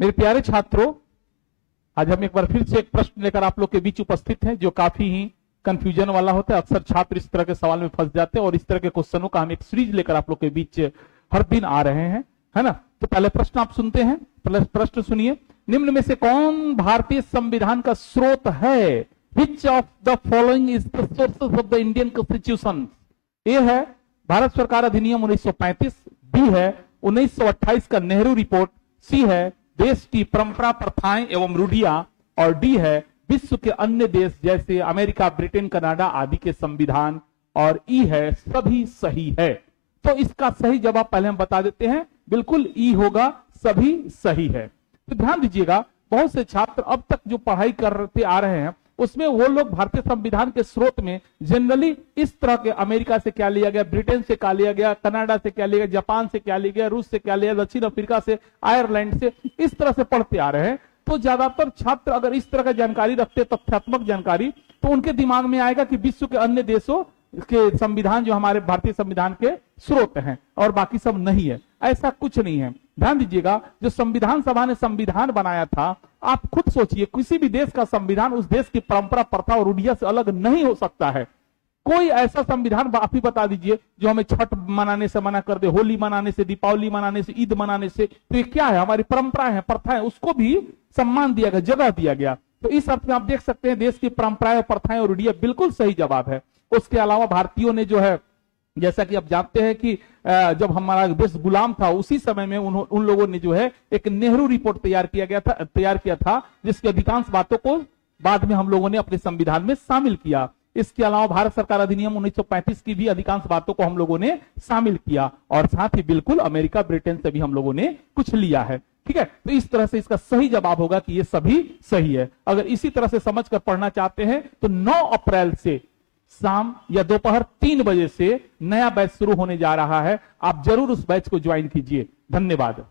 मेरे प्यारे छात्रों, आज हम एक बार फिर से एक प्रश्न लेकर आप लोग के बीच उपस्थित हैं जो काफी ही कंफ्यूजन वाला होता है। अक्सर छात्र इस तरह के सवाल में फंस जाते हैं और इस तरह के क्वेश्चनों का हम एक सीरीज लेकर आप लोग के बीच हर दिन आ रहे हैं, है ना। तो पहले प्रश्न आप सुनते हैं। प्रश्न सुनिए, निम्न में से कौन भारतीय संविधान का स्रोत है? Which of the following is the sources of the Indian constitution? A है भारत सरकार अधिनियम 1935, बी है 1928 का नेहरू रिपोर्ट, सी है देश की परंपरा प्रथाएं एवं रूढ़ियां, और डी है विश्व के अन्य देश जैसे अमेरिका, ब्रिटेन, कनाडा आदि के संविधान, और ई है सभी सही है। तो इसका सही जवाब पहले हम बता देते हैं, बिल्कुल ई होगा, सभी सही है। तो ध्यान दीजिएगा, बहुत से छात्र अब तक जो पढ़ाई करते आ रहे हैं उसमें वो लोग भारतीय संविधान के स्रोत में जनरली इस तरह के अमेरिका से क्या लिया गया, ब्रिटेन से क्या लिया गया, कनाडा से क्या लिया गया, जापान से क्या लिया गया, रूस से क्या लिया, दक्षिण अफ्रीका से, आयरलैंड से, इस तरह से पढ़ते आ रहे हैं। तो ज्यादातर छात्र अगर इस तरह का जानकारी रखते, तथ्यात्मक जानकारी, तो उनके दिमाग में आएगा कि विश्व के अन्य देशों के संविधान जो हमारे भारतीय संविधान के स्रोत हैं और बाकी सब नहीं है। ऐसा कुछ नहीं है। ध्यान दीजिएगा, जो संविधान सभा ने संविधान बनाया था, आप खुद सोचिए, किसी भी देश का संविधान उस देश की परंपरा, प्रथा और रूढ़िया से अलग नहीं हो सकता है। कोई ऐसा संविधान आप ही बता दीजिए जो हमें छठ मनाने से मना कर दे, होली मनाने से, दीपावली मनाने से, ईद मनाने से। तो ये क्या है? हमारी परंपराएं हैं, प्रथाएं, उसको भी सम्मान दिया गया, जगह दिया गया। तो इस अर्थ में आप देख सकते हैं देश की परंपराएं, प्रथाएं और रूढ़िया बिल्कुल सही जवाब है। उसके अलावा भारतीयों ने जो है, जैसा कि आप जानते हैं कि जब हमारा देश गुलाम था उसी समय में उन लोगों ने जो है एक नेहरू रिपोर्ट तैयार किया था जिसकी अधिकांश बातों को बाद में हम लोगों ने अपने संविधान में शामिल किया। इसके अलावा भारत सरकार अधिनियम 1935 की भी अधिकांश बातों को हम लोगों ने शामिल किया, और साथ ही बिल्कुल अमेरिका, ब्रिटेन से भी हम लोगों ने कुछ लिया है। ठीक है, तो इस तरह से इसका सही जवाब होगा कि ये सभी सही है। अगर इसी तरह से समझकर पढ़ना चाहते हैं तो 9 अप्रैल से शाम या दोपहर 3 बजे से नया बैच शुरू होने जा रहा है। आप जरूर उस बैच को ज्वाइन कीजिए। धन्यवाद।